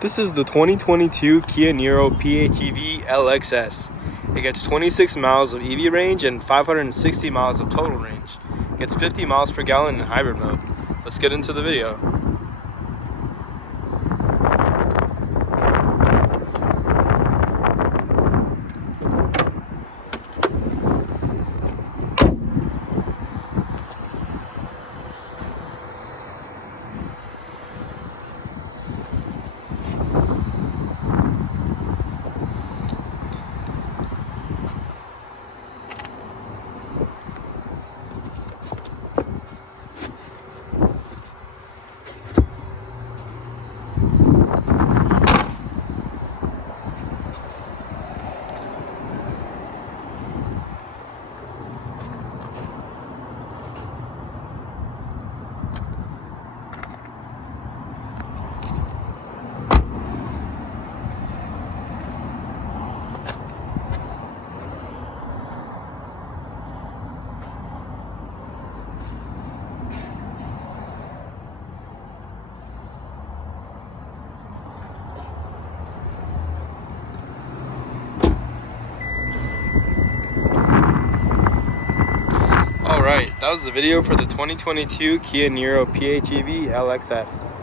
This is the 2022 Kia Niro PHEV LXS. It gets 26 miles of EV range and 560 miles of total range. It gets 50 miles per gallon in hybrid mode. Let's get into the video. Alright, that was the video for the 2022 Kia Niro PHEV LXS.